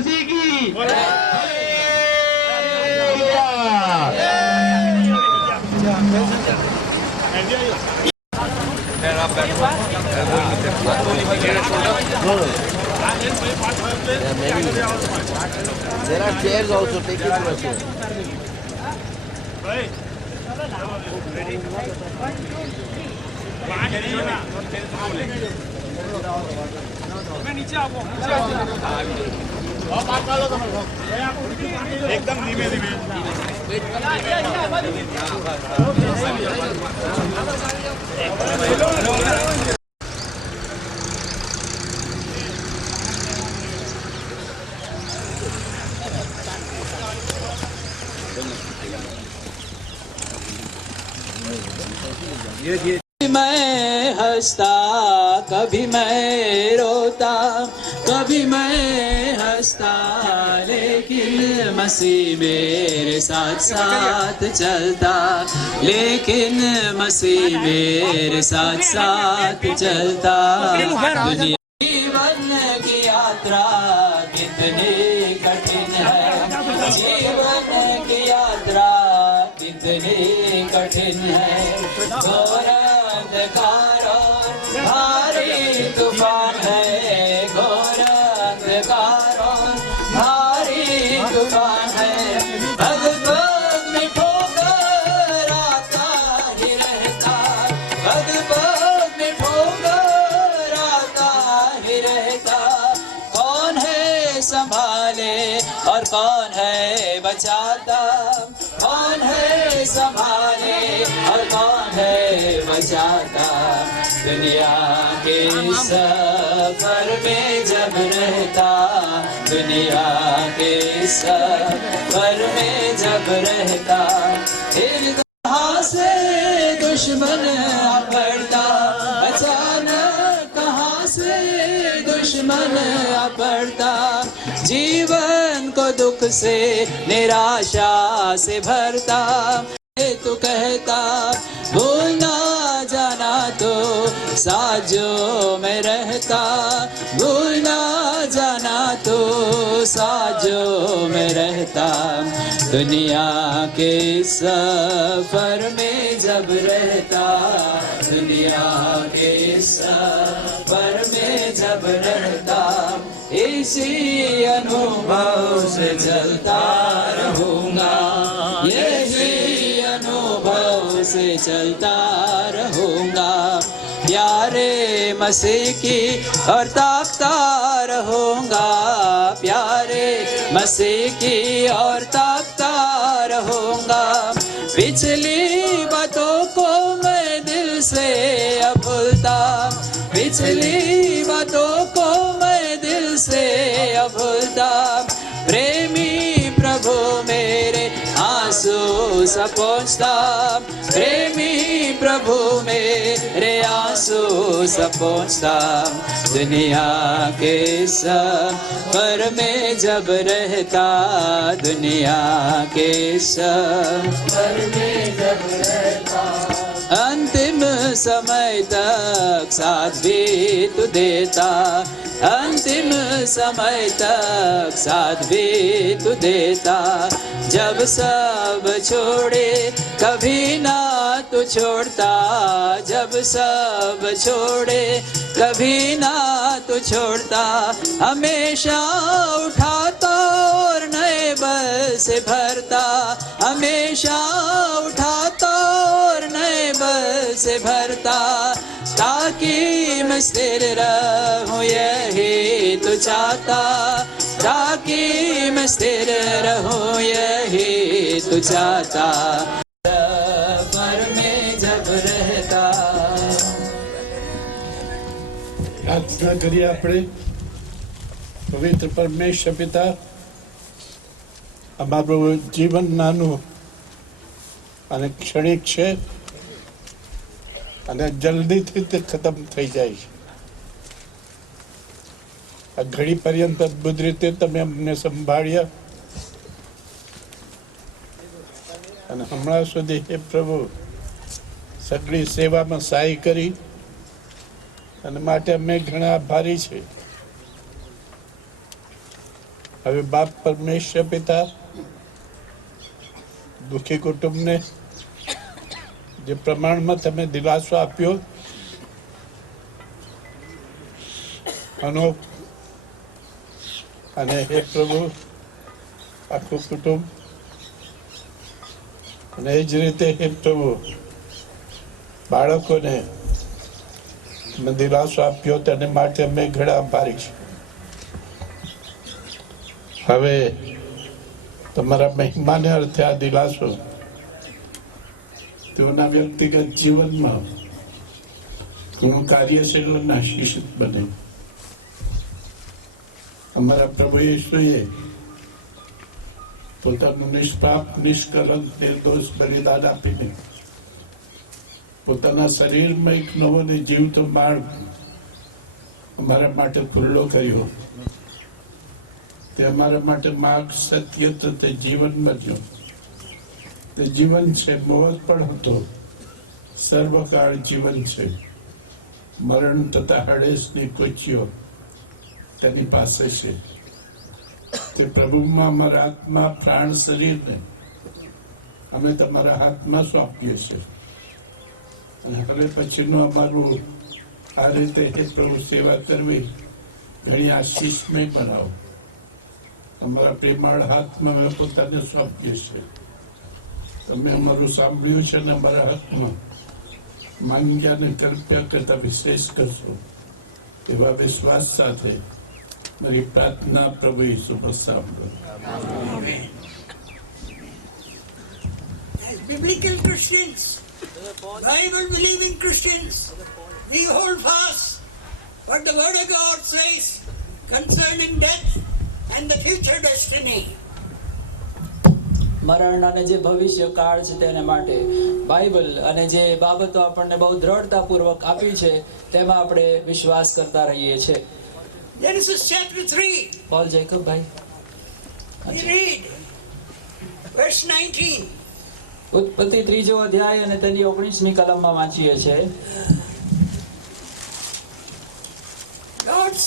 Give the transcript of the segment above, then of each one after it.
मसीह की There are chairs also. Take it to a chair. एकदम धीमे धीमे मैं हंसता कभी मैं रोता, कभी मैं हंसता, लेकिन मसीह मेरे साथ साथ चलता, लेकिन मसीह मेरे साथ साथ चलता। दुनिया जीवन की यात्रा कितनी कठिन है, जीवन की यात्रा कितनी कठिन है। घोर अंधकार और भारी तूफान है, घोर अंधकार और भारी तूफान है। पग पग में ठोकर आता ही रहता, पग पग में ठोकर आता ही रहता। कौन है संभाले और कौन है बचाता, कौन है संभाले और कौन है बचाता। दुनिया के सफर में जब रहता, दुनिया के सफर में जब रहता, फिर कहाँ से दुश्मन आ पड़ता, अचानक कहाँ से दुश्मन आ पड़ता। जीवन को दुख से निराशा से भरता, तू कहता भूल ना जाना तो साजों में रहता, भूल ना जाना तो साजों में रहता। दुनिया के सफर में जब रहता, दुनिया के सफर में जब रहता, इसी अनुभव से चलता रहूंगा, यही अनुभव से चलता रहूंगा। प्यारे मसीह की और ताकता रहूंगा, प्यारे मसीह की और ताकता रहूंगा। पिछली बातों को मैं दिल से अब भूलता, पिछली बातों को मैं दिल से अब भूलता। प्रेमी प्रभु मेरे आंसू सा पहुँचता, प्रेमी प्रभु मेरे आंसू सा पहुँचता। दुनिया के सफर में जब रहता, दुनिया के सफर में जब रहता, अंतिम समय तक साथ भी तू देता, अंतिम समय तक साथ भी तू देता। जब सब छोड़े कभी ना तू छोड़ता, जब सब छोड़े कभी ना तू छोड़ता। हमेशा उठाता और नए बल से भरता, हमेशा उठाता और नए बल से भरता। ताकि मैं स्थिर रहूं यही तू चाहता, ताकि मैं स्थिर रहूं यही तू चाहता। सफर में जब रहता। प्रार्थना करिए આપણે પવિત્ર પરમેશ્વર પિતા, અમારું જીવન નાનું અને ક્ષણિક છે અને જલ્દીથી તે ખતમ થઈ જાય છે. આ ઘડી પર્યંત અદ્ભુત રીતે તમે અમને સંભાળ્યા અને હમણાં સુધી હે પ્રભુ સગળી સેવામાં સહાય કરી અને માટે અમે ઘણા આભારી છે. હવે બાપ પરમેશ્વર પિતા દુઃખી કુટુંબને જે પ્રમાણમાં તમે દિલાસો આપ્યો અનોખ અને હે પ્રભુ આખું કુટુંબ અને એ જ રીતે હે પ્રભુ બાળકોને તમે દિલાસો આપ્યો તેને માટે અમે ઘણા આભારી છીએ. હવે તમારા મહિમાને અર્થે આ દિલાસો તેઓના વ્યક્તિગત જીવનમાં ઘણું કાર્યશીલ અને આશીષિત બને. અમારા પ્રભુ યેશુએ પોતાનું નિષ્પાપ નિષ્કલંક નિર્દોષ બલિદાન આપીને પોતાના શરીરમાં એક નવો ને જીવતો માર્ગ અમારા માટે ખુલ્લો કર્યો. તે અમારા માટે માર્ગ સત્ય તો તે જીવન બન્યો. તે જીવન છે, મોત પણ હતો, સર્વકાળ જીવન છે. મરણ તથા હડેસની કોચીઓ તેની પાસે છે. તે પ્રભુમાં અમારા આત્મા પ્રાણ શરીરને અમે તમારા હાથમાં સોંપીએ છીએ. અને હવે પછીનું અમારું આ રીતે હે પ્રભુ સેવા કરવી ઘણી આશીષમય બનાવો. અમારા પ્રેમાળ હાથમાં અમે પોતાને સોંપીએ છીએ. તમે અમારું સાંભળ્યું છે અને અમારા હાથમાં માંગ્યા અને કલ્પ્યા કરતા વિશેષ કરશો એવા વિશ્વાસ સાથે મારી પ્રાર્થના પ્રભુ ઈસુમાં સાંભળો. As biblical Christians, Bible believing Christians, we hold fast what the Word of God says concerning death and the future destiny. મરણ અને જે ભવિષ્ય કાળ છે તેને માટે બાઇબલ અને જે બાબતો આપણને બહુ દ્રઢતાપૂર્વક આપી છે તેમાં આપણે વિશ્વાસ કરતા રહીએ છીએ. Genesis chapter 3, પોલ જેકબ ભાઈ we read verse 19. ઉત્પત્તિ 3 અધ્યાય અને તેની 19મી કલમમાં વાંચીએ છીએ. God's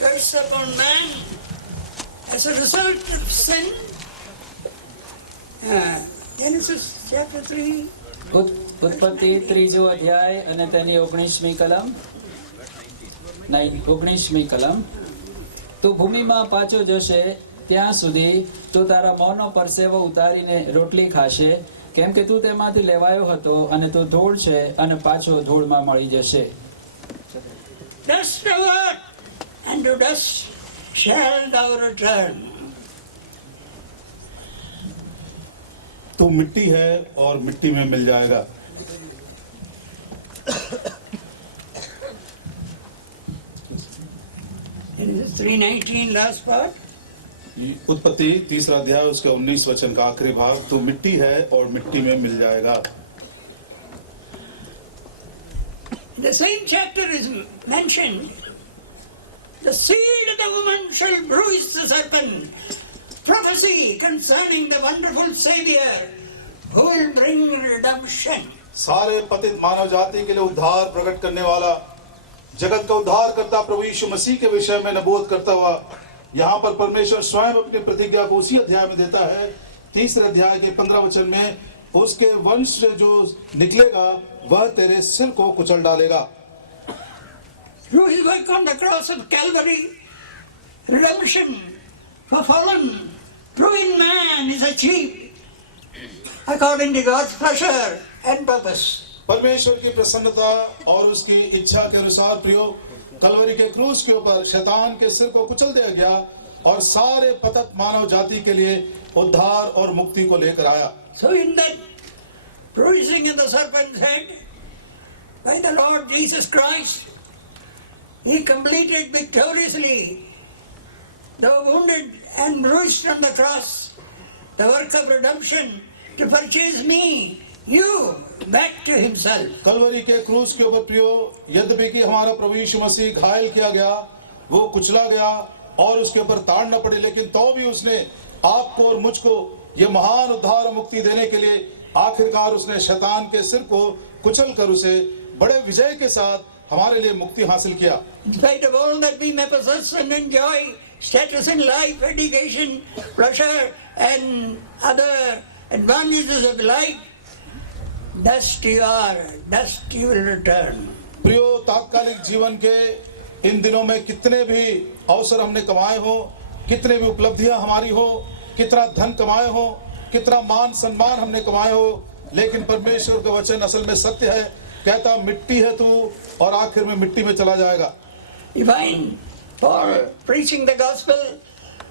curse upon man as a result of sin. Genesis chapter 3. ઉત્પત્તિ 3 અધ્યાય અને તેની 19મી કલમ 19મી કલમ. તું ભૂમિમાં પાછો જશે ત્યાં સુધી તું તારા મોંનો પરસેવો ઉતારીને રોટલી ખાશે, કેમ કે તું તેમાંથી લેવાયો હતો અને તું ધૂળ છે અને પાછો ધૂળમાં મળી જશે. Dust thou art, and to dust shall thou return. तू मिट्टी है और मिट्टी में मिल जाएगा. Genesis 3:19, last part. उत्पत्ति 3 अध्याय उसके 19 वचन का आखिरी भाग, तू मिट्टी है और मिट्टी में मिल जाएगा. The same chapter is mentioned, the seed of the woman shall bruise the serpent. Prophecy concerning the wonderful Savior who will bring redemption. सारे पतित मानव जाति के लिए उद्धार प्रकट करने वाला, जगत का उद्धार करता प्रभु यीशु मसीह के विषय में नबूवत करता हुआ यहाँ पर परमेश्वर स्वयं अपनी प्रतिज्ञा को उसी अध्याय में देता है. 3 अध्याय के 15 वचन में, उसके वंश से जो निकलेगा वह तेरे सिर को कुचल डालेगा. Through his work on the cross of Calvary, redemption for fallen, ruined man is achieved according to God's pleasure and purpose. परमेश्वर की प्रसन्नता और उसकी इच्छा के अनुसार प्रियो, कलवरी के क्रूस के ऊपर शैतान के सिर को कुचल दिया गया और सारे पतित मानव जाति के लिए उद्धार और मुक्ति को लेकर आया. So in that bruising of the serpent's head by the Lord Jesus Christ, he completed victoriously, though wounded and bruised on the cross, the work of redemption to purchase me, you, back to himself. Kalvari के क्रूस के ऊपर प्रियो, यद्यपि कि हमारा प्रभु यीशु मसीह घायल किया गया, वो कुचला गया और उसके ऊपर ताड़ न पड़ी, लेकिन तो भी उसने आपको और मुझको ये महान उद्धार और मुक्ति देने के लिए आखिरकार उसने शैतान के सिर को कुचल कर उसे बड़े विजय के साथ हमारे लिए मुक्ति हासिल किया। In spite of all that we may possess and enjoy, status in life, education, pleasure, and other advantages of life, dust you are, dust you will return. प्रियो, तात्कालिक जीवन के इन दिनों में कितने भी अवसर हमने कमाए हो, कितने भी उपलब्धियां हमारी हो, कितना धन कमाए हो, कितना मान सम्मान हमने कमाए हो, लेकिन परमेश्वर का वचन असल में सत्य है। कहता मिट्टी है तू और आखिर में मिट्टी में चला जाएगा। You find Paul preaching the gospel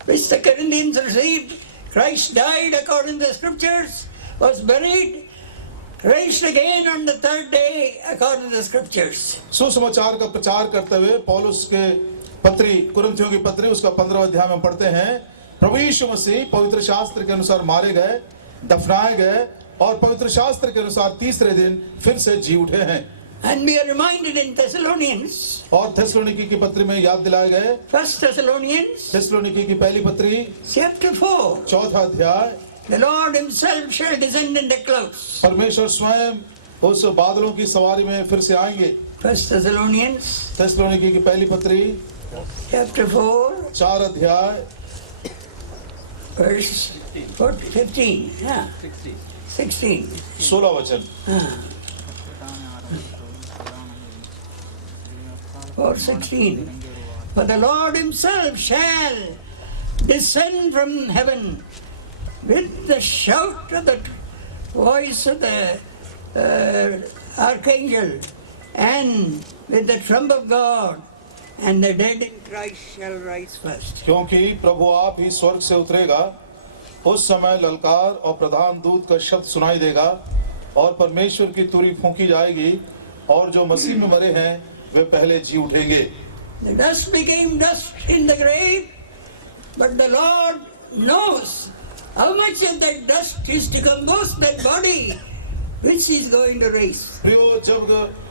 which the Corinthians received. Christ died according to the scriptures, was buried, raised again on the third day according to the scriptures. सुसमाचार का प्रचार करते हुए पौलुस के पत्री, कुरिन्थियों की पत्री, उसका 15वां अध्याय में पढ़ते हैं, प्रभु यीशु मसीह पवित्र शास्त्र के अनुसार मारे गए, दफनाए गए और पवित्र शास्त्र के अनुसार तीसरे दिन फिर से जी उठे हैं। And we are reminded in Thessalonians, और थेसलोनिकी की पत्री में याद दिलाए गए, 1 Thessalonians थेसलोनिकी की पहली पत्री chapter 4, 4वां अध्याय, the Lord himself shall descend in the clouds. परमेश्वर स्वयं उस बादलों की सवारी में फिर से आएंगे। 1 Thessalonians थेसलोनिकी की पहली पत्री chapter 4, 4 अध्याय verse 15, yeah, 16. 16 वचन। 4:16. For the Lord himself shall descend from heaven with the shout of the voice of the archangel and with the trump of God, and the dead in Christ shall rise first. क्योंकि प्रभु आप ही स्वर्ग से उतरेगा, उस समय ललकार और प्रधान दूत का शब्द सुनाई देगा और परमेश्वर की तुरी फूंकी जाएगी और जो मसीह में मरे हैं वे पहले जी उठेंगे। The dust became dust in the grave, but the Lord knows how much of that dust is decomposed that body which he is going to raise. प्रियो, जब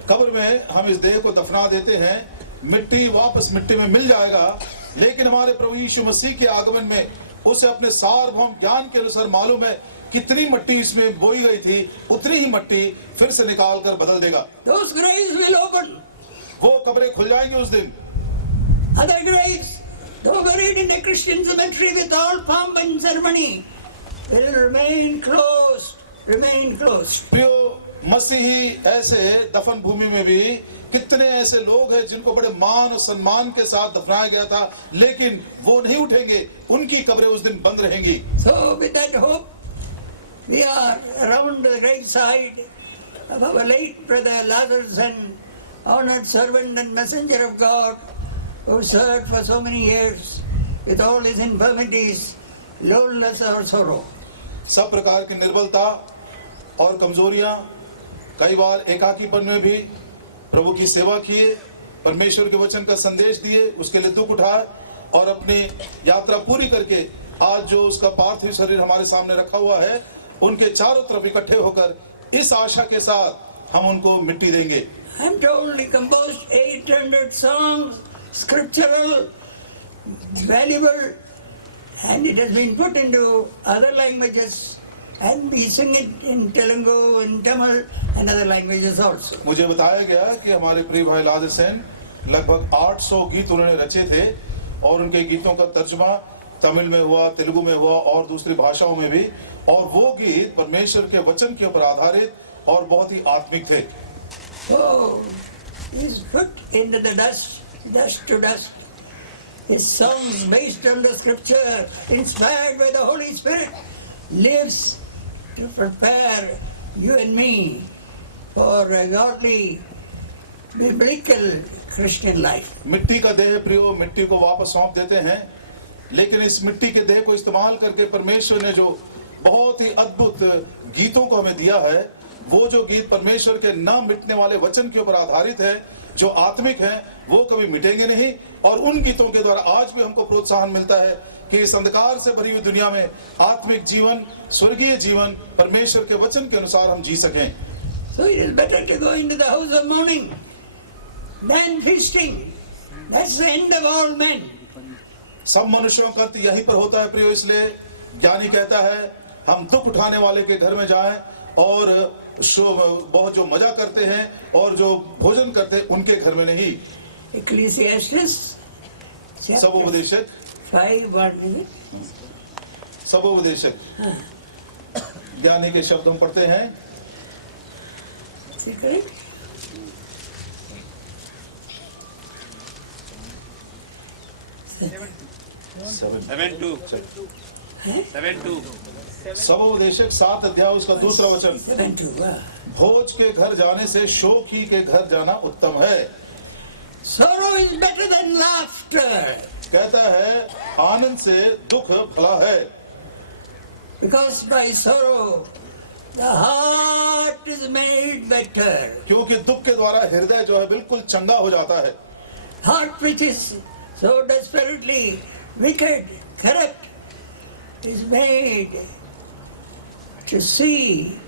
कब्र में हम इस देह को दफना देते हैं, मिट्टी वापस मिट्टी में मिल जाएगा, लेकिन हमारे प्रभु यीशु मसीह के आगमन में उसे अपने सार्वभौम ज्ञान के अनुसार मालूम है कितनी मिट्टी इसमें बोई गई थी, उतनी ही मिट्टी फिर से निकाल कर बदल देगा। Those graves will open. वो कब्रें खुल जाएंगी उस दिन। Other graves, though buried in a Christian cemetery with all pomp and ceremony, will remain closed, remain closed. प्रियो, मसीही ऐसे दफन भूमि में भी कितने ऐसे लोग हैं जिनको बड़े मान और सम्मान के साथ दफनाया गया था, लेकिन वो नहीं उठेंगे, उनकी कब्रें उस दिन बंद रहेंगी। So with that hope, we are around the graveside of our late brother Lazarus, and honored servant and messenger of God, who served for so many years with all his infirmities, loneliness or sorrow. सब प्रकार की निर्बलता और कमजोरियां, कई बार एकाकीपन में भी प्रभु की सेवा किए, परमेश्वर के वचन का संदेश दिए, उसके लिए दुख उठाए और अपनी यात्रा पूरी करके आज जो उसका पार्थिव शरीर हमारे सामने रखा हुआ है, उनके चारों तरफ इकट्ठे होकर इस आशा के साथ हम उनको मिट्टी देंगे। I'm told he composed 800 songs, scriptural, valuable, and it has been put into other languages, and we sing it in Telugu, in Tamil, and other languages also. मुझे बताया गया कि हमारे प्रिय भाई लादेर सेन लगभग 800 गीत उन्होंने रचे थे और उनके गीतों का तर्जुमा तमिल में हुआ, तेलुगु में हुआ और दूसरी भाषाओं में भी, और वो गीत परमेश्वर के वचन के ऊपर आधारित और बहुत ही आत्मिक थे। So, he's put into the dust, dust to dust. His songs based on the scripture, inspired by the Holy Spirit, lives to prepare you and me for a godly, biblical Christian life. मिट्टी का देह प्रियो मिट्टी को वापस सौंप देते हैं, लेकिन इस मिट्टी के देह को इस्तेमाल करके परमेश्वर ने जो बहुत ही अद्भुत गीतों को हमें दिया है, वो जो गीत परमेश्वर के न मिटने वाले वचन के ऊपर आधारित है, जो आत्मिक हैं, वो कभी मिटेंगे नहीं। और उन गीतों के द्वारा आज भी हमको प्रोत्साहन मिलता है कि इस अंधकार से भरी हुई दुनिया में आत्मिक जीवन, स्वर्गीय जीवन परमेश्वर के वचन के अनुसार हम जी सकें। So it is better to go into the house of mourning than feasting. That's the end of all men. सब मनुष्यों का अंत यहीं पर होता है प्रियो, इसलिए ज्ञानी कहता है हम दुख उठाने वाले के घर में जाएं और बहुत जो मजा करते हैं और जो भोजन करते हैं उनके घर में नहीं। Ecclesiastes सबोपदेशक 5:1. सबोपदेशक ज्ञानी के शब्द हम पढ़ते हैं। Is it correct? सबोपदेशक 7 अध्याय उसका दूसरा वचन, 7:2. भोज के घर जाने से शोक ही के घर जाना उत्तम है। Sorrow is better than laughter, कहता है आनंद से दुख भला है, because by sorrow the heart is made better. क्योंकि दुख के द्वारा हृदय जो है बिल्कुल चंगा हो जाता है। Heart which is so desperately wicked, corrupt, is made to see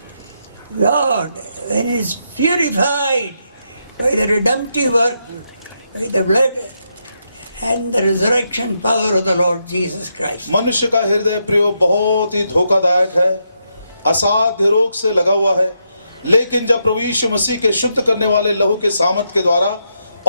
God when He is purified by the redemptive work, by the blood and the resurrection power of the Lord Jesus Christ. मनुष्य का हृदय प्रियो बहुत ही धोखादायक है, असाध्य रोग से लगा हुआ है, लेकिन जब प्रभु यीशु मसीह के शुद्ध करने वाले लहू के सामर्थ के द्वारा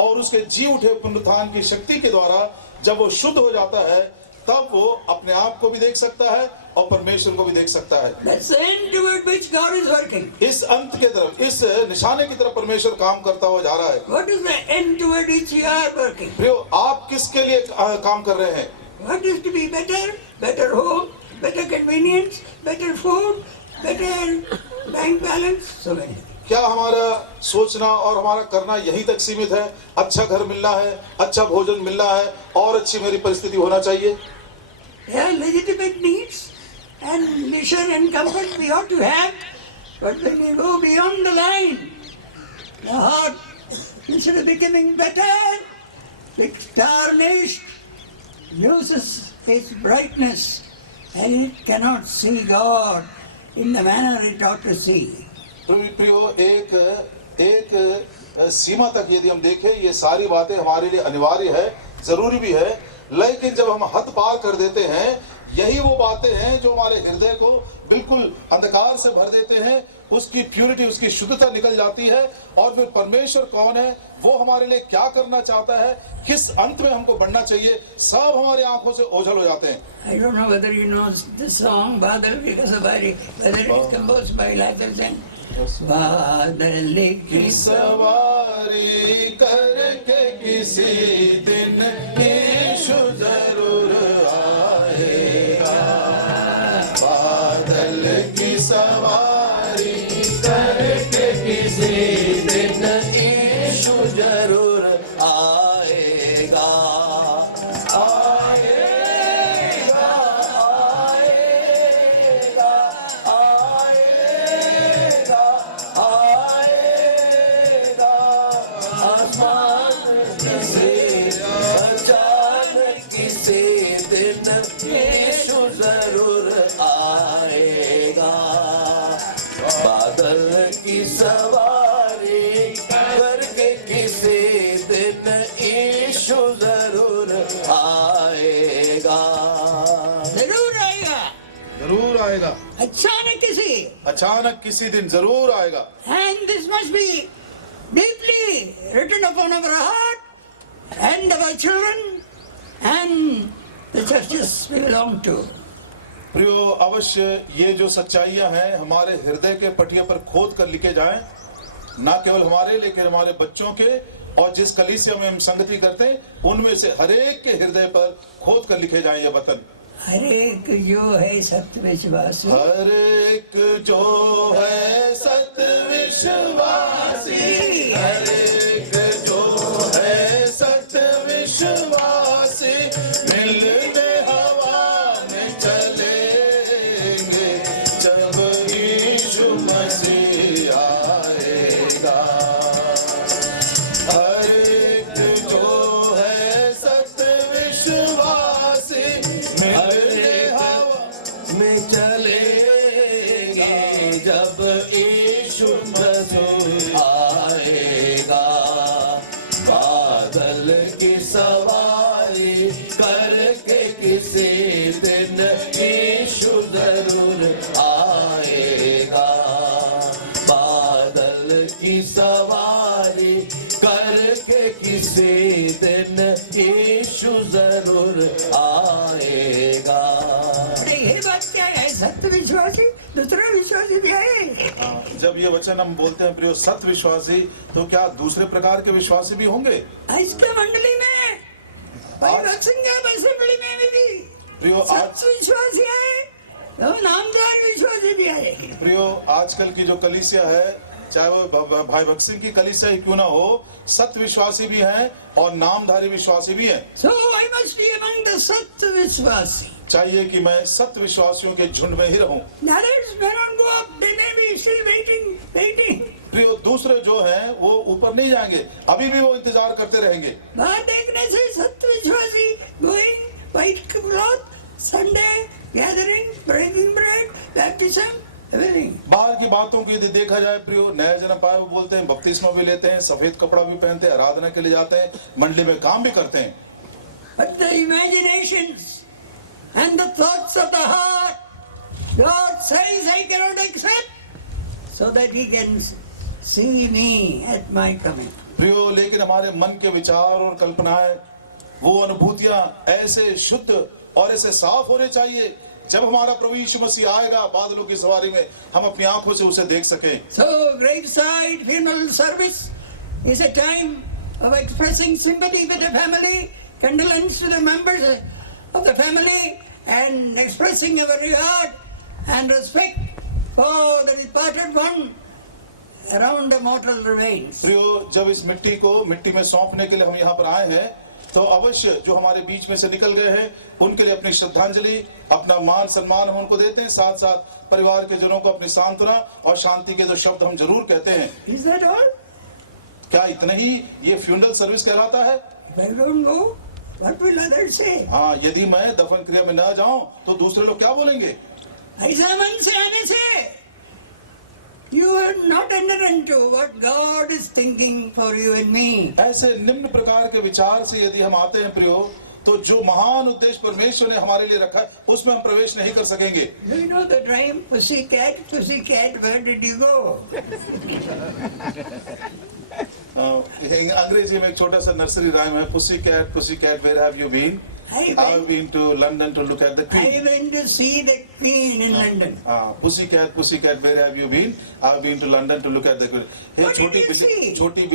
और उसके जी उठे पुनरुत्थान की शक्ति के द्वारा जब वो शुद्ध हो जाता है, तब वो अपने आप को भी देख सकता है और परमेश्वर को भी देख सकता है। That's the end toward which God is working. इस अंत के तरफ, इस निशाने की तरफ परमेश्वर काम करता हुआ जा रहा है। What is the end toward which you are working? प्रियो, आप किसके लिए काम कर रहे हैं? What is to be better? Better home, better convenience, better food, better bank balance, so many. क्या हमारा सोचना और हमारा करना यहीं तक सीमित है? अच्छा घर मिलना है, अच्छा भोजन मिलना है और अच्छी मेरी परिस्थिति होना चाहिए। They are legitimate needs and leisure and comfort we ought to have, but when you go beyond the line, the heart, instead of becoming better, it's tarnished, loses its brightness, and it cannot see God in the manner it ought to see. प्रियो, एक सीमा तक यदि हम देखें, ये सारी बातें हमारे लिए अनिवार्य है, जरूरी भी है, लेकिन जब हम हद पार कर देते हैं, यही वो बातें हैं जो हमारे हृदय को बिल्कुल अंधकार से भर देते हैं, उसकी प्यूरिटी, उसकी शुद्धता निकल जाती है, और फिर परमेश्वर कौन है, वो हमारे लिए क्या करना चाहता है, किस अंत में हमको बढ़ना चाहिए, सब हमारी आंखों से ओझल हो जाते हैं। I don't know whether you know this song, Badal Ki Sawari, whether it is composed by Latterson. बादल की सवारी करके किसी दिन यीशु जरूर आएगा, बादल की सवारी करके किसी दिन यीशु जरूर आएगा, आएगा, आएगा, आएगा, आएगा, आसमान से अचानक किसी दिन यीशु जरूर आएगा, बादल की सवारी करके किसी दिन यीशु जरूर आएगा, जरूर आएगा, जरूर आएगा, अचानक किसी दिन जरूर आएगा। And this must be deeply written upon our heart and our children and the churches we belong to. प्रियो, अवश्य ये जो सच्चाइयां हैं हमारे हृदय के पटिया पर खोद कर लिखे जाएं, ना केवल हमारे लेकिन हमारे बच्चों के, और जिस कलीसिया में हम संगति करते हैं उनमें से हरेक के हृदय पर खोद कर लिखे जाएं ये वचन। हर एक जो है सत्य विश्वासी, हर एक जो है सत्य विश्वासी, हर एक जो है सत्य विश्वासी, मिलने हवा में चलेंगे जब यीशु मसीह आएगा, हर एक जो है सत्य विश्वासी, मिलने हवा में चलेंगे जब यीशु मसीह आएगा, बादल की सवारी करके किसी दिन यीशु जरूर आएगा, आएगा। अरे ये बात क्या है? सत्य विश्वासी दूसरा विश्वासी भी आए। जब ये वचन हम बोलते हैं प्रियो सत्य विश्वासी, तो क्या दूसरे प्रकार के विश्वासी भी होंगे? इसके मंडली में भाई भक्सिंग असेंबली में भी प्रियो आज सत्य विश्वासी आए, तो नामदार विश्वासी भी आए। प्रियो आजकल की जो कलीसिया है, चाहे वो भाई भक्त सिंह की कलीसिया ही क्यों ना हो, सत्य विश्वासी भी हैं और नामधारी विश्वासी भी हैं। So I must be among the सत्य विश्वासी। चाहिए कि मैं सत्य विश्वासियों के झुंड में ही रहूं। Others may not go up, they may be still waiting. प्रियो दूसरे जो हैं वो ऊपर नहीं जाएंगे, अभी भी वो इंतजार करते रहेंगे। बाहर देखने से सत्य विश्वासी going white cloth, Sunday gathering, breaking bread, baptism, everything. बाहर की बातों को यदि देखा जाए प्रियो, नया जन्म पाए वो बोलते हैं, बपतिस्मा भी लेते हैं, सफेद कपड़ा भी पहनते हैं, आराधना के लिए जाते हैं, मंडली में काम भी करते हैं। But the imaginations and the thoughts of the heart, God says I cannot accept, so that He can see me at my coming. प्रियो लेकिन हमारे मन के विचार और कल्पनाएं, वो अनुभूतियां ऐसे शुद्ध और ऐसे साफ होने चाहिए, जब हमारा प्रभु यीशु मसीह आएगा बादलों की सवारी में, हम अपनी आंखों से उसे देख सकें। So graveside funeral service is a time of expressing sympathy with the family, condolence to the members of the family, and expressing our regard and respect for the departed one around the mortal remains. प्रियो जब इस मिट्टी को मिट्टी में सौंपने के लिए हम यहाँ पर आए हैं, तो अवश्य जो हमारे बीच में से निकल गए हैं उनके लिए अपनी श्रद्धांजलि, अपना मान सम्मान हम उनको देते हैं, साथ साथ परिवार के जनों को अपनी सांत्वना और शांति के 2 शब्द हम जरूर कहते हैं। Is that all? क्या इतना ही ये फ्यूनरल सर्विस कहलाता है? If I don't go, what will others say? हाँ, यदि मैं दफन क्रिया में न जाऊं तो दूसरे लोग क्या बोलेंगे? ऐसा मन से आने से you are not entered into what God is thinking for you and me. ऐसे निम्न प्रकार के विचार से यदि हम आते हैं प्रियो, तो जो महान उद्देश्य परमेश्वर ने हमारे लिए रखा है उसमें हम प्रवेश नहीं कर सकेंगे। Do you know the rhyme, Pussycat, Pussycat, where did you go? अंग्रेजी में एक छोटा सा नर्सरी राइम है, pussy cat where have you been? I have been to London to look at the Queen. I went to see the Queen in London. Pussy cat, where have you been? I have been to London to look at the Queen. Hey What did you see? छोटी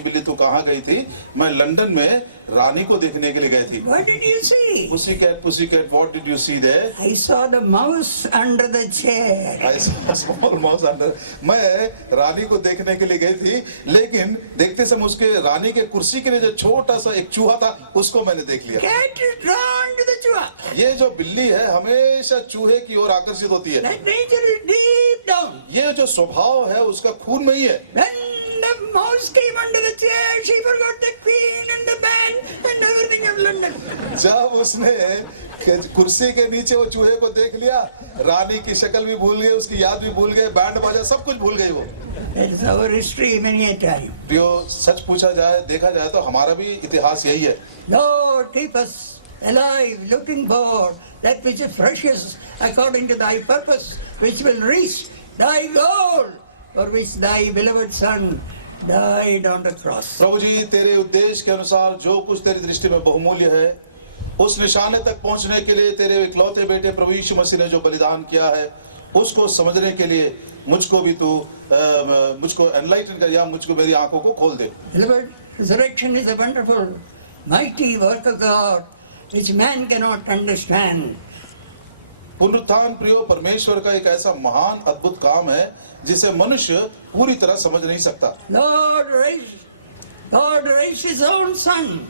बिल्ली तू कहाँ गई थी? मैं London में रानी को देखने के लिए गई थी। What did you see? Pussy cat, what did you see there? I saw the mouse under the chair. I saw a small mouse under. मैं रानी को देखने के लिए गई थी, लेकिन देखते समय उसके रानी के कुर्सी के लिए जो छोटा सा एक चूहा था, उसको मैंने देख लिया। Cat is drawn to the chua. ये जो बिल्ली है हमेशा चूहे की ओर आकर्षित होती है। That nature is deep down. ये जो स्वभाव है उसका खून में ही है। When the mouse came under the chair, she forgot the Queen and the band and everything of London. जब उसने कुर्सी के नीचे वो चूहे को देख लिया, रानी की शक्ल भी भूल गई, उसकी याद भी भूल गए, बैंड बाजा सब कुछ भूल गई वो। That's our history many a time. प्रियो सच पूछा जाए, देखा जाए तो हमारा भी इतिहास यही है। Lord, keep us alive, looking for that which is precious according to thy purpose, which will reach thy goal, for which thy beloved Son died on the cross. प्रभु जी तेरे उद्देश्य के अनुसार जो कुछ तेरी दृष्टि में बहुमूल्य है, उस निशाने तक पहुंचने के लिए तेरे इकलौते बेटे प्रभु यीशु मसीह ने जो बलिदान किया है, उसको समझने के लिए मुझको भी तू मुझको एनलाइटन कर, या मुझको मेरी आंखों को खोल दे। Beloved, resurrection is a wonderful, mighty work of God, which man cannot understand. पुनरुत्थान प्रियो परमेश्वर का एक ऐसा महान अद्भुत काम है जिसे मनुष्य पूरी तरह समझ नहीं सकता। God raised his own son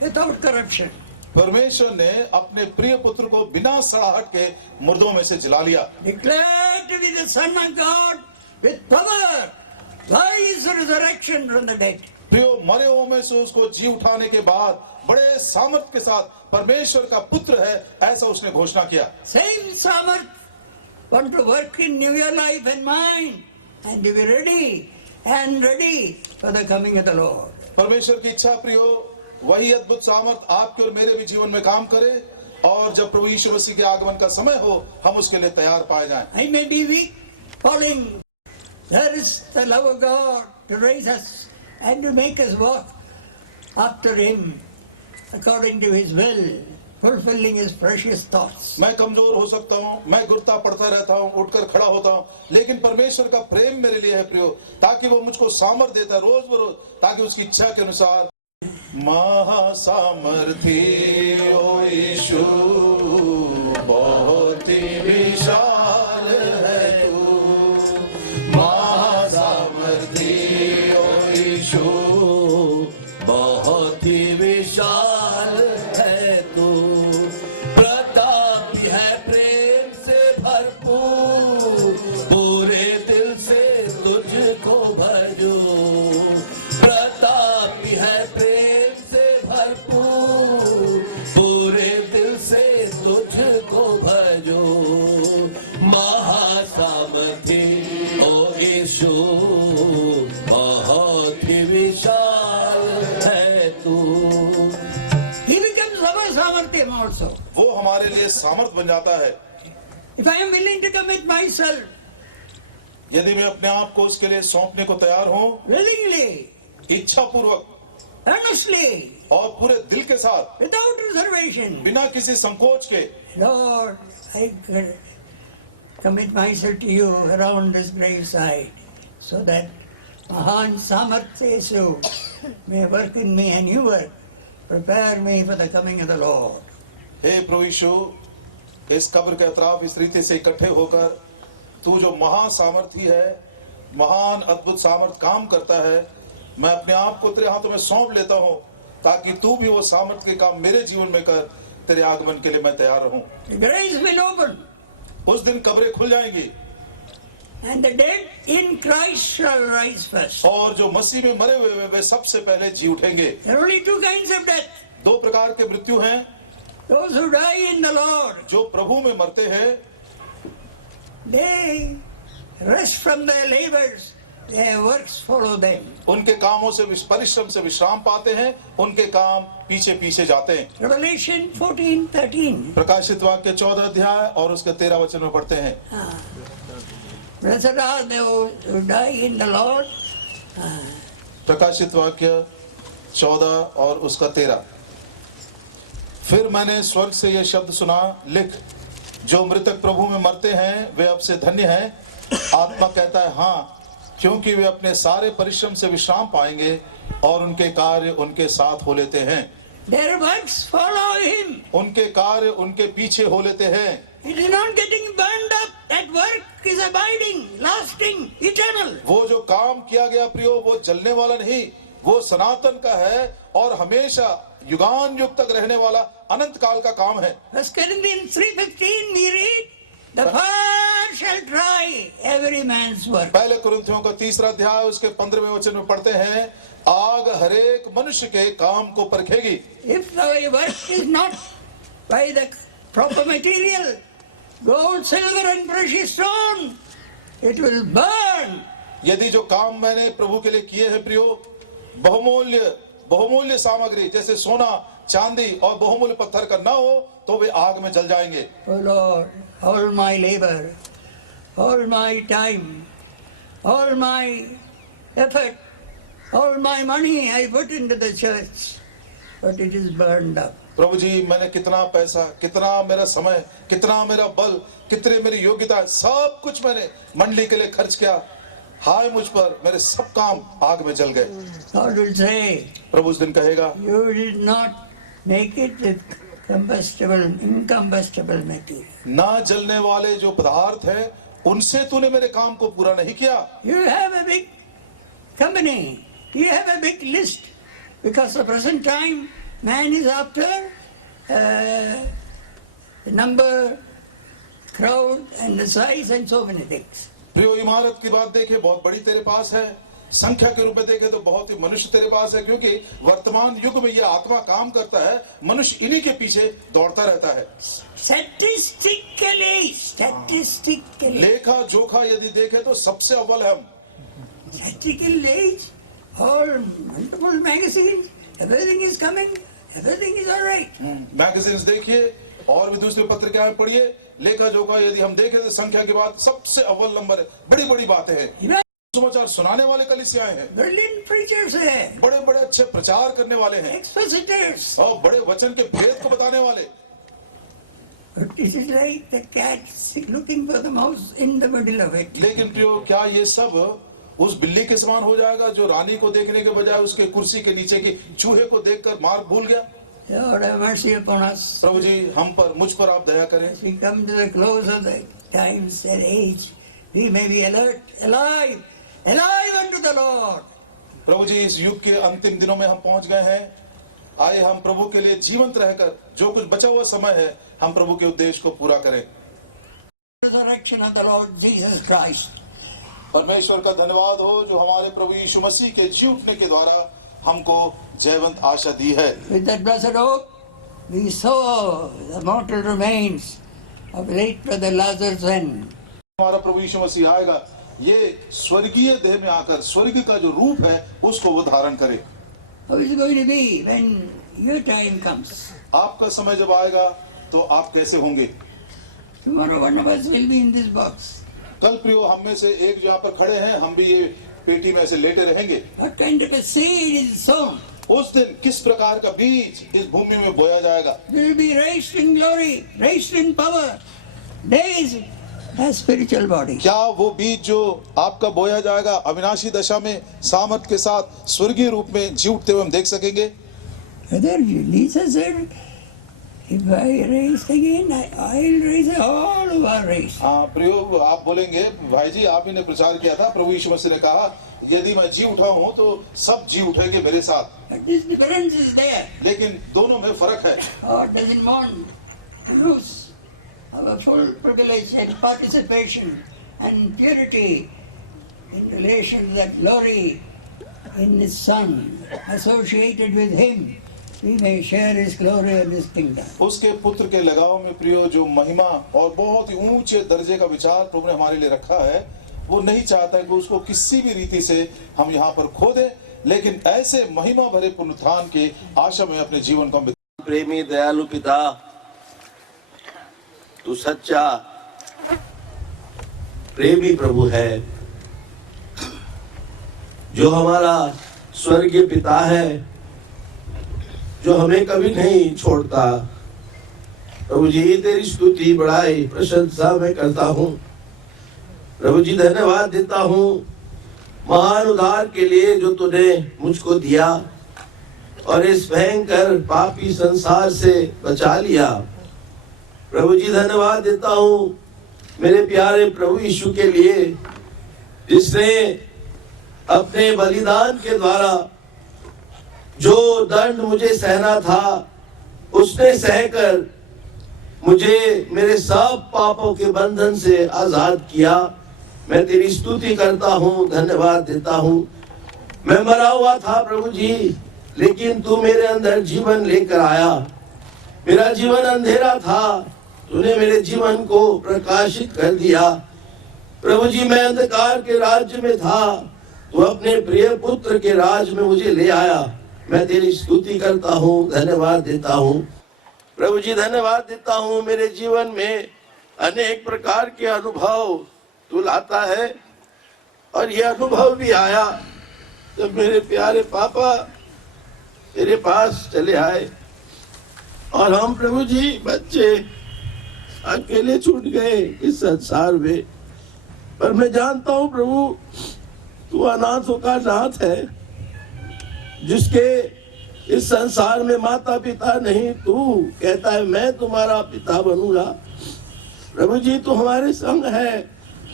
without corruption. परमेश्वर ने अपने प्रिय पुत्र को बिना सड़ाहट के मुर्दों में से जिला लिया। Declared to be the Son of God with power by his resurrection from the dead. प्रियो मरे हुओं में से उसको जी उठाने के बाद बड़े सामर्थ के साथ परमेश्वर का पुत्र है, ऐसा उसने घोषणा किया। Same सामर्थ want to work in your life and mine and to be ready for the coming of the Lord. परमेश्वर की इच्छा प्रियो वही अद्भुत सामर्थ आपके और मेरे भी जीवन में काम करे, और जब प्रभु यीशु मसीह के आगमन का समय हो हम उसके लिए तैयार पाए जाएं। I may be weak, falling. There is the love of God to raise us and to make us walk after Him according to His will fulfilling his precious thoughts. मैं कमजोर हो सकता हूँ, मैं गिरता पड़ता रहता हूँ, उठकर खड़ा होता हूँ, लेकिन परमेश्वर का प्रेम मेरे लिए है प्रियो, ताकि वो मुझको सामर्थ देता है रोज बरोज, ताकि उसकी इच्छा के अनुसार। महासामर्थी ओ यीशु बहुत ही विशाल है तू, महासामर्थी ओ यीशु बहुत ही विशाल है तू, प्रतापी है प्रेम से भरपूर, पूरे दिल से तुझको भजो, प्रतापी है प्रेम से भरपूर, पूरे दिल से तुझको भजो, महासामर्थी ओ यीशु बहुत ही विशाल है तू। He becomes our samarthya also. वो हमारे लिए सामर्थ बन जाता है। If I am willing to commit myself यदि मैं अपने आप को उसके लिए सौंपने को तैयार हूँ, willingly, इच्छा पूर्वक earnestly, और पूरे दिल के साथ, without reservation, बिना किसी संकोच के, Lord, I commit myself to you around this graveside, so that Mahan Samarthya Yesu may work in me and you work. Prepare me for the coming of the Lord. हे प्रभु यीशु, इस कब्र के अतराफ इस रीति से इकट्ठे होकर तू जो महान सामर्थी है, महान अद्भुत सामर्थ काम करता है, मैं अपने आप को तेरे हाथों में सौंप लेता हूँ, ताकि तू भी वो सामर्थ के काम मेरे जीवन में कर, तेरे आगमन के लिए मैं तैयार रहूं। The graves will open, उस दिन कब्रें खुल जाएंगी and the dead in Christ shall rise first. और जो मसीह में मरे हुए वे सबसे पहले जी उठेंगे। There are only two kinds of death. दो प्रकार के मृत्यु हैं, Those who die in the Lord, जो प्रभु में मरते हैं they rest from their labors, their works follow them. उनके कामों से परिश्रम से विश्राम पाते हैं, उनके काम पीछे पीछे जाते हैं। Revelation 14:13. प्रकाशित वाक्य 14 अध्याय और उसके 13 वचन में पढ़ते हैं, Blessed are those who die in the Lord. प्रकाशित वाक्य 14 और उसका 13। फिर मैंने स्वर्ग से यह शब्द सुना, लिख, जो मृतक प्रभु में मरते हैं वे अब से धन्य हैं। आत्मा कहता है हाँ, क्योंकि वे अपने सारे परिश्रम से विश्राम पाएंगे और उनके कार्य उनके साथ हो लेते हैं। Their works follow him. उनके कार्य उनके पीछे हो लेते हैं। It is not getting burned up. That work is abiding, lasting, eternal. वो जो काम किया गया प्रियो, वो जलने वाला नहीं, वो सनातन का है और हमेशा युगान युग तक रहने वाला अनंत काल का काम है। 1 Corinthians 3:15 we read, the fire shall try every man's work. पहले कुरिन्थियों का 3 अध्याय उसके 15वें वचन में पढ़ते हैं, आग हरेक मनुष्य के काम को परखेगी। If the work is not by the proper material, gold, silver and precious stone, it will burn. यदि जो काम मैंने प्रभु के लिए किए हैं प्रियो, बहुमूल्य सामग्री जैसे सोना, चांदी और बहुमूल्य पत्थर का ना हो, तो वे आग में जल जाएंगे। Oh Lord, all my labor, all my time, all my effort, all my money I put into the church, but it is burned up. प्रभु जी, मैंने कितना पैसा, कितना मेरा समय, कितना मेरा बल, कितने मेरी योग्यता, सब कुछ मैंने मंडली के लिए खर्च किया, हाय मुझ पर, मेरे सब काम आग में जल गए। God will say, प्रभु उस दिन कहेगा, you did not make it with combustible, incombustible material. ना जलने वाले जो पदार्थ हैं, उनसे तूने मेरे काम को पूरा नहीं किया। You have a big company, you have a big list, because the present time man is after the number, crowd and the size and so many things. प्रियो, इमारत की बात देखे बहुत बड़ी तेरे पास है, संख्या के रूप में देखे तो बहुत ही मनुष्य तेरे पास है, क्योंकि वर्तमान युग में ये आत्मा काम करता है, मनुष्य इन्हीं के पीछे दौड़ता रहता है। Statistically, लेखा जोखा यदि देखे तो सबसे अव्वल हम। statistically, all multiple magazines, everything is coming, everything is all right. Magazines देखिए और भी दूसरी पत्रिकाएं पढ़िए, लेखा जोखा यदि हम देखें तो संख्या की बात सबसे अव्वल नंबर है। बड़ी बड़ी बातें हैं, समाचार सुनाने वाले कलीसियाएं हैं, Brilliant preachers हैं, बड़े बड़े अच्छे प्रचार करने वाले हैं expositors, और बड़े वचन के भेद को बताने वाले, But this is like the cat looking for the mouse in the middle of it. लेकिन प्रियो क्या ये सब उस बिल्ली के समान हो जाएगा जो रानी को देखने के बजाय उसके कुर्सी के नीचे की चूहे को देखकर मार्ग भूल गया? Lord, have mercy upon us. प्रभु जी हम पर, मुझ पर आप दया करें। As we come to the close of the times and age, we may be alert, alive unto the Lord. प्रभु जी इस युग के अंतिम दिनों में हम पहुंच गए हैं। आए हम प्रभु के लिए जीवंत रहकर जो कुछ बचा हुआ समय है हम प्रभु के उद्देश्य को पूरा करें। Resurrection of the Lord Jesus Christ. परमेश्वर का धन्यवाद हो जो हमारे प्रभु यीशु मसीह के जी उठने के द्वारा हमको जयवंत आशा दी है। With that blessed hope, we saw the mortal remains of late brother Lazarus then. हमारा प्रभु यीशु मसीह आएगा, ये स्वर्गीय देह में आकर स्वर्ग का जो रूप है उसको वो धारण करे। How is it going to be when your time comes? आपका समय जब आएगा तो आप कैसे होंगे? Tomorrow one of us will be in this box. कल प्रियो हम में से एक जहाँ पर खड़े हैं हम भी ये पेटी में ऐसे लेटे रहेंगे। What kind of a seed is sown? उस दिन किस प्रकार का बीज इस भूमि में बोया जाएगा? Will be raised in glory, raised in power, days as spiritual body. क्या वो बीज जो आपका बोया जाएगा अविनाशी दशा में सामर्थ के साथ स्वर्गीय रूप में जी उठते हुए हम देख सकेंगे? Brother Lisa said, if I raise again, I'll raise all of our race. हाँ प्रियो आप बोलेंगे भाई जी आप ही ने प्रचार किया था, प्रभु यीशु मसीह ने कहा यदि मैं जी उठा हूँ तो सब जी उठेंगे मेरे साथ। But this difference is there. लेकिन दोनों में फर्क है। God doesn't want to lose our full privilege and participation and purity in relation to that glory in His Son, associated with Him. We may share His glory and His kingdom. उसके पुत्र के लगाव में प्रियो जो महिमा और बहुत ही ऊंचे दर्जे का विचार प्रभु ने हमारे लिए रखा है वो नहीं चाहता कि उसको किसी भी रीति से हम यहाँ पर खो दें, लेकिन ऐसे महिमा भरे पुनरुत्थान की आशा में अपने जीवन को प्रेमी दयालु पिता, तू सच्चा प्रेमी प्रभु है जो हमारा स्वर्गीय पिता है, जो हमें कभी नहीं छोड़ता। प्रभु जी तेरी स्तुति बड़ाई प्रशंसा मैं करता हूँ। प्रभु जी धन्यवाद देता हूँ महान उद्धार के लिए जो तूने मुझको दिया और इस भयंकर पापी संसार से बचा लिया। प्रभु जी धन्यवाद देता हूँ मेरे प्यारे प्रभु यीशु के लिए जिसने अपने बलिदान के द्वारा जो दंड मुझे सहना था उसने सहकर मुझे मेरे सब पापों के बंधन से आजाद किया। मैं तेरी स्तुति करता हूँ, धन्यवाद देता हूँ। मैं मरा हुआ था प्रभु जी, लेकिन तू मेरे अंदर जीवन लेकर आया। मेरा जीवन अंधेरा था, तूने मेरे जीवन को प्रकाशित कर दिया। प्रभु जी मैं अंधकार के राज्य में था, तू अपने प्रिय पुत्र के राज में मुझे ले आया। मैं तेरी स्तुति करता हूँ, धन्यवाद देता हूँ। प्रभु जी धन्यवाद देता हूँ मेरे जीवन में अनेक प्रकार के अनुभव तू लाता है और ये अनुभव भी आया जब मेरे प्यारे पापा तेरे पास चले आए और हम प्रभु जी बच्चे अकेले छूट गए इस संसार में। पर मैं जानता हूँ प्रभु तू अनाथों का नाथ है, जिसके इस संसार में माता पिता नहीं, तू कहता है मैं तुम्हारा पिता बनूंगा। प्रभु जी तू हमारे संग है,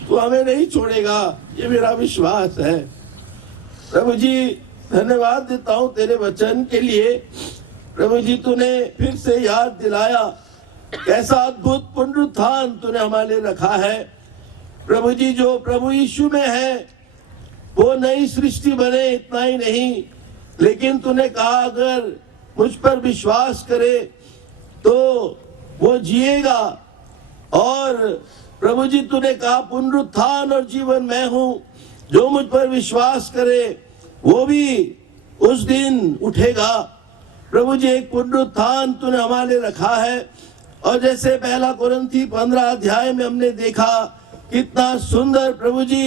तू हमें नहीं छोड़ेगा, ये मेरा विश्वास है। प्रभु जी धन्यवाद देता हूँ तेरे वचन के लिए। प्रभु जी तूने फिर से याद दिलाया कैसा अद्भुत पुनरुत्थान तूने हमारे लिए रखा है। प्रभु जी जो प्रभु यीशु में है वो नई सृष्टि बने, इतना ही नहीं लेकिन तूने कहा अगर मुझ पर विश्वास करे तो वो जिएगा। और प्रभु जी तूने कहा पुनरुत्थान और जीवन मैं हूँ, जो मुझ पर विश्वास करे वो भी उस दिन उठेगा। प्रभु जी एक पुनरुत्थान तूने हमारे रखा है। और जैसे पहला कुरिन्थी 15 अध्याय में हमने देखा कितना सुंदर प्रभु जी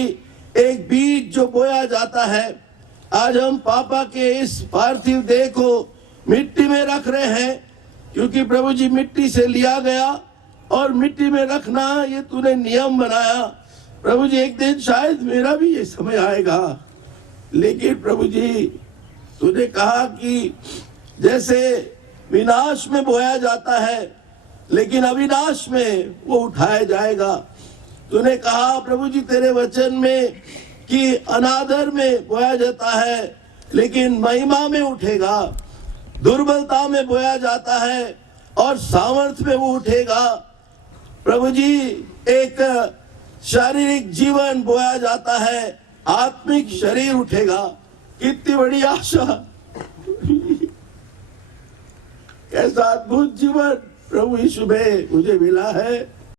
एक बीज जो बोया जाता है, आज हम पापा के इस पार्थिव देह को मिट्टी में रख रहे हैं क्योंकि प्रभु जी मिट्टी से लिया गया और मिट्टी में रखना, ये तूने नियम बनाया। प्रभु जी एक दिन शायद मेरा भी ये समय आएगा, लेकिन प्रभु जी तूने कहा कि जैसे विनाश में बोया जाता है लेकिन अविनाश में वो उठाया जाएगा। तूने कहा प्रभु जी तेरे वचन में कि अनादर में बोया जाता है लेकिन महिमा में उठेगा, दुर्बलता में बोया जाता है और सामर्थ्य में वो उठेगा। प्रभु जी एक शारीरिक जीवन बोया जाता है, आत्मिक शरीर उठेगा। कितनी बड़ी आशा, कैसा अद्भुत जीवन प्रभु यीशु में मुझे मिला है।